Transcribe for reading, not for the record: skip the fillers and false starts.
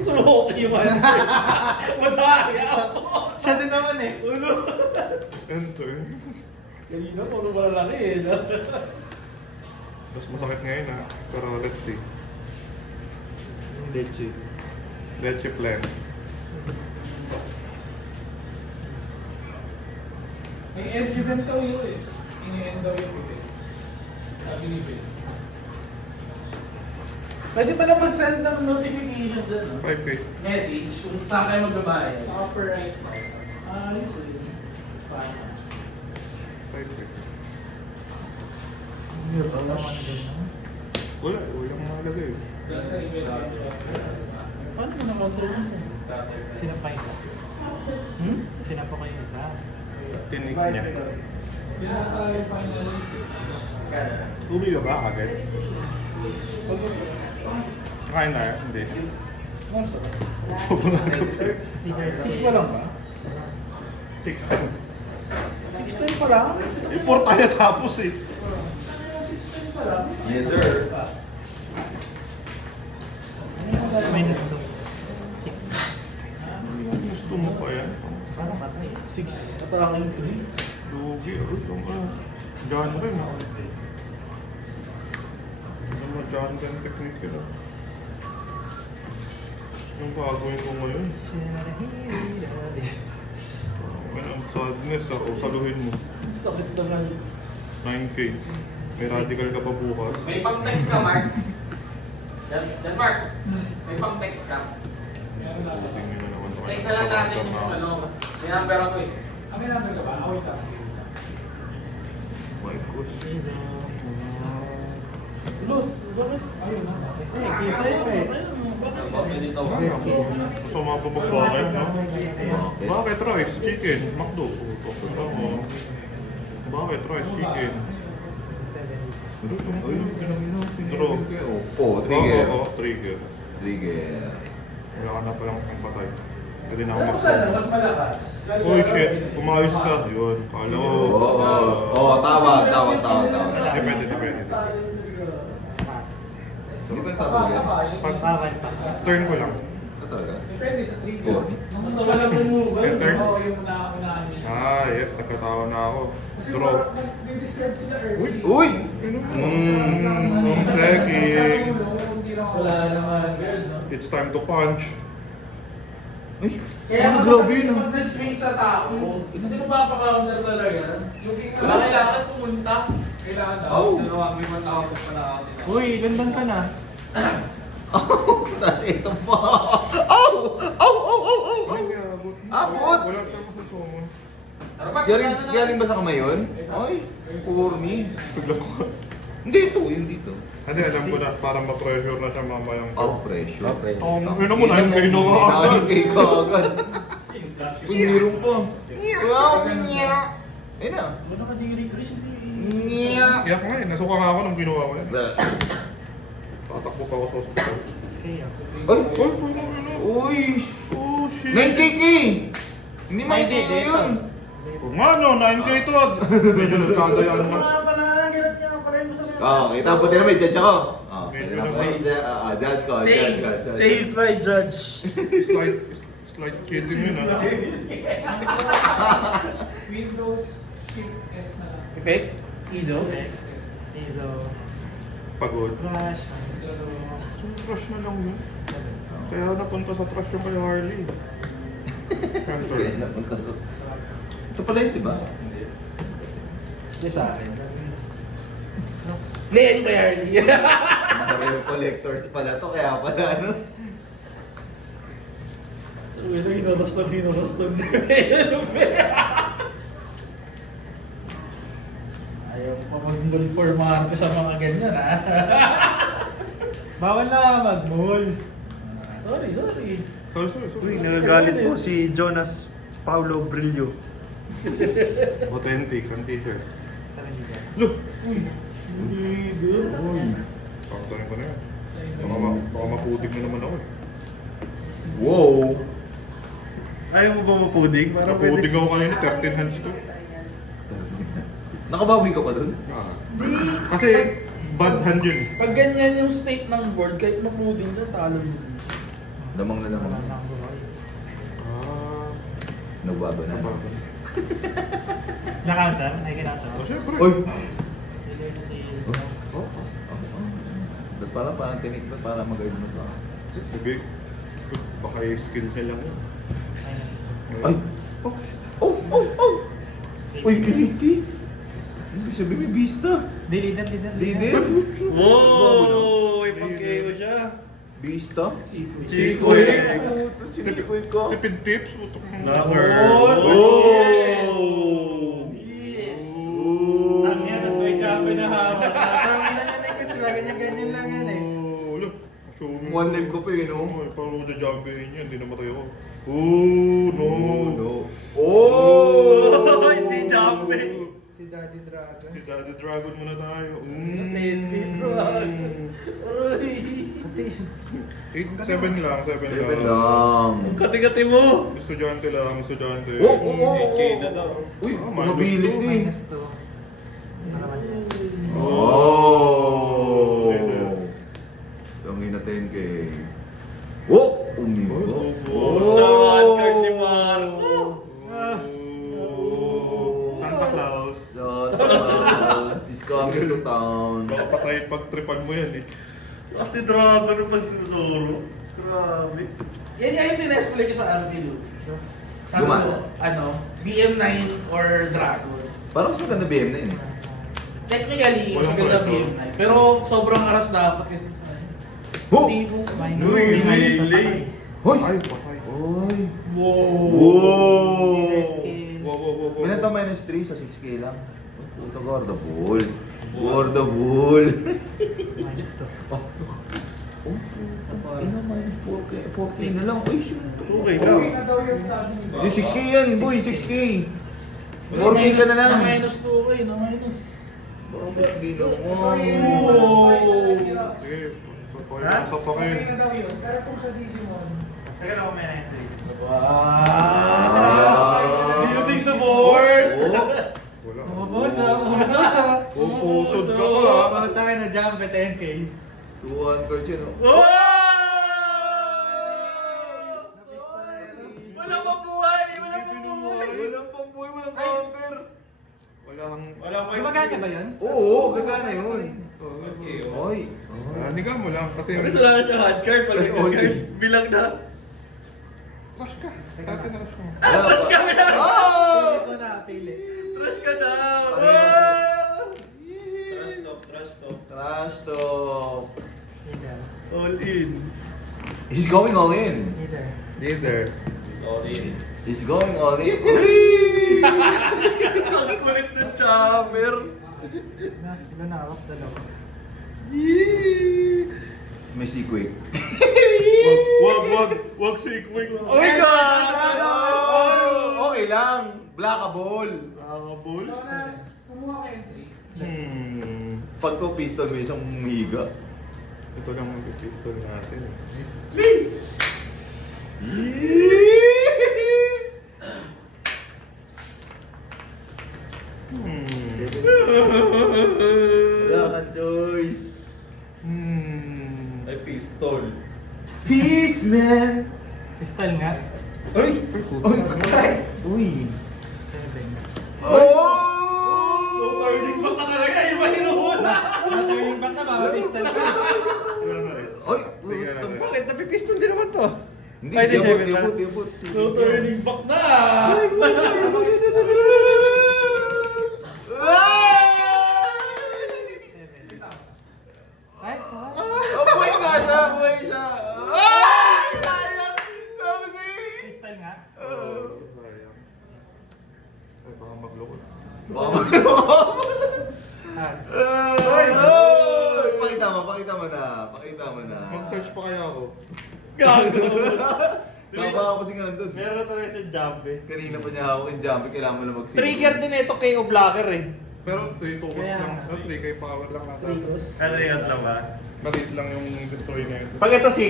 Gusto mo okay yung ano? Madaya ako. Siya din naman eh. Ulo. Enter. Kanina, puro malalaki eh. No? Mas masakit ngayon ha. Pero let's see. Leche. Leche plan. May end event daw yun eh. Ini-end daw yung event. Sabi ni Ben. Pwede pa na mag-send ng notification dyan. No? 5K. Message kung saan kayo magbabayad. Sa upper right now. Ayos eh. Fine. 5K. Ano Wala, walang malagay. Dahil sa event Paano mo na-control mo siya? Sino pa isa? Sino pa kayo isa? Tinig niya. Kailan tayo finalist eh. Uwi ka ba agad? Kain tayo? Hindi. Six pa lang ba? 6:10. 6:10 pa lang? Import tayo tapos eh. 6:10 pa lang? Yes sir. Minus 2. 6. Gusto mo pa yan? Parang patay. 6 attacking 3. Lugi. Ito nga. Diyan rin ha. Ano mo dyan din technique yun ha. Yung gagawin ko ngayon. Ano ang sadness ha. O saluhin mo. Sakit naman. 9K. May radical ka pa bukas. May pang-text ka, Mark. Yan, Mark. May pang-text ka. Meron na. Tingnan mo naman ito. Text na lang natin yung ano. May number ako eh. May number ka ba? Ah, wait lang. My gosh. Look, bakit? Ayun na. Eh, kisa yun eh. Bakit? Gusto mo pa magbakit, no? Bakit rice? Chicken? McDo? Ano mo? Bakit rice? Chicken? Draw. Oh, trigger. Oo, trigger. Trigger. Wala ka na palang kang patay. Hindi na ako Ano sana? mag-send. Mas malakas. Uy, shit. Umayos ka. Yun. Kala ko. Oo, tawag. Depende. Pass. Hindi ba tawag yan? Pag Bawal pa. turn ko lang. Ah, talaga? Depende sa trigger. Oh. Basta walang removal. Enter. Oo, yung unahan niya. Ah, yes. Nagkatawa na ako. Kasi Draw. nag-describe sila early. Uy! I'm checking. Wala naman. Good, no? It's time to punch. Uy! Kaya grabe yun pag nag-swing sa tao, kasi mapapaka-counter talaga. Wala kailangan pumunta. Kailangan daw. Oh! Dalawang limang tao pa na ako. Uy, London ka na. Tapos ito pa. Ow! Ay, hindi abot. Abot? Wala pa ako sa sumo. Galing ba sa kamay yun? Ay, corny. Bigla ko. Hindi ito, yung dito. Kasi alam ko na para ma-pressure na siya mamayang. Oh, pressure. Ano mo, 9K na ka agad. 9K ka agad. Pumirong pa. Wow, niya. Ayun na. Wala ka diri, Chris, hindi. Niya. Kaya nga eh, nasuka nga ako nung ginawa ko yan. Tatakbo pa ako sa hospital. Kaya. Ay! Uy! Uy! Oh, shit! 9KK! Hindi maintindihan yun. Kung ano, 9K to. Hindi nyo nagkadayaan mas. Wala pala, ganap niya. Pareho mo sa mga. Oo, kita buti na may judge ako. Oo, Medyo pwede na naman. judge ko. Saved by judge. Slight cheating yun ah. Windows Shift S na lang. Effect? Izo? Iso. Pagod. Crash. Trash na lang yun. Kaya napunta sa trash yung kay Harley. Cancer. Okay, napunta sa... Ito pala yun, di ba? Hindi sa akin. Hindi, yung kay Harley. Mario collectors pala to, kaya pala ano? Uy, ito hinurastog. Ayaw pa mag-mall for Marco sa mga ganyan, ha? Bawal na mag-mall. Sorry. Sorry. Uy, nagagalit po si Jonas Paulo Brillo. Authentic ang t-shirt. Sa kanila. Look! Hindi doon. Faktorin ko na yan. Baka maputik na naman ako eh. Wow! Ayaw mo ba mapuding? Para Naputik ako kanina, 13 hands ko. Nakabawi ka pa dun? Ah. Kasi Bad hand yun. Pag ganyan yung state ng board, kahit mapuding ka, talo mo. Damang na damang. Wala nang buhay. Ah, Nagbago na. nabago. Na-counter? Ay, kinouter. Oh, syempre. Uy! Release steal. Oh. Ba't parang tinik na para mag-guide mo to? Sabi, baka yung skill niya lang yun. Minus 2. Ay! Oh! Uy, piniti! Ibig sabihin may vista. Di, leader. Leader? Wow! May pag-KO siya. Vista? Sikoy. Sikoy! Puto, sinikoy ka. Tipid tips, putok. Knocker. Oh! Yes! Ang yan, tas may champion na hawak. Kasi ganyan lang yan eh. Oh, look. Show me. One leg ko pa yun, oh. Oh, parang magja-jumping yan, hindi namatay ako. Oh, no. Oh! Hindi jumping. Si Daddy Dragon. Si Daddy Dragon muna tayo. Daddy Dragon. Uy! 7 lang. Seven lang. Ang kati-kati mo. Estudyante lang. Uy, Ah, mabilit eh. Minus 2. Ano naman yan? Oh! Tangin na 10K. Oh! Umigo. Gusto ang wildcard ni Marco. Santa Claus. Santa Claus is coming to town. Baka patayin pag-tripan mo yan eh. Kasi dragon pa si Zoro. Grabe. Yan nga yung tinesplay ko sa RP Loop. Sabi Gumana? ko, BM9 or Dragon. Parang mas maganda BM na yun. Technically, Walang maganda correct, no? BM9. Pero sobrang aras dapat kasi sa Ho! tipo. Minus Uy, 3. Melee. Hoy! Ay, patay. Hoy! Wow! Wow! Minanta minus 3 sa 6K lang. Puta, Gorda Bull. Gorda Bull. Minus 2. Oh, ina minus 4K. 4K na lang. Uy, shit. 2K Okay lang. na daw yung sabi ni Bob. Yung 6K yan, boy. 6K. 4K ka na lang. Na-minus 2K, na-minus. Bakit ginawa mo? Sige, Ha? sapakin. Okay na daw yun. Pero kung sa Digimon, Sige na, may 9. Ah. Building the board! Oh. Wala. Pupuso. Pupusod ka pa. Tayo na jump at 10K. 2-1 card yun, oh. Wow! Walang mabuhay! Walang mabuhay! Walang pambuhay, walang counter. Walang... Gumagana ba yun? Oo, gagana yun. Oy. Higa mo lang kasi... Kasi wala na siya hard card. Pag Kasi hard card, only. bilang na. Rush ka. Dati na rush mo. Trash ka na! Oh! Trash ka na! Ano Wow! Trash talk. Trash talk. Leader. All in. He's going all in. Leader. Leader. It's all in. He's going all in. Ang kulit ng chamber. Na, ilan na hawak? Dalawa. May sequake. Wag si Quick. Oh my God! Okay lang. Blackable. Nakakabol. Jonas, kumuha ka entry. Pag to pistol may isang humiga. Ito lang ang pistol natin. Wala kang choice. Ay, pistol. Peace, man. Pistol nga. Uy! Uy! Patay! Uy! 7. Oh! Turning back na talaga, iba hinuhula! Turning back na ba? Pistol ka. Uy! Bakit? Napipistol din naman to. Hindi, Ay, di, diabot, seven, diabot, ha? diabot. No turning back na! Ay, Oh, buhay nga siya! Buhay siya! Ay! Sayang! Sabi! pistol nga. Ay, baka maglukot. Baka mag-loob! Pass. Ay! Ay! Pakita mo na. Pakita mo na. Mag-search pa kaya ako. Baka kasi nga nandun. Meron na talaga siya jump eh. Kanina pa niya hawak yung jumpy, kailangan mo na mag-save. Trigger din ito KO blocker eh. Pero 3 tokos Kaya lang. nga. 3K power lang nata. Ano yung lang ba? Maliit lang yung destroy na yun. Pag ito si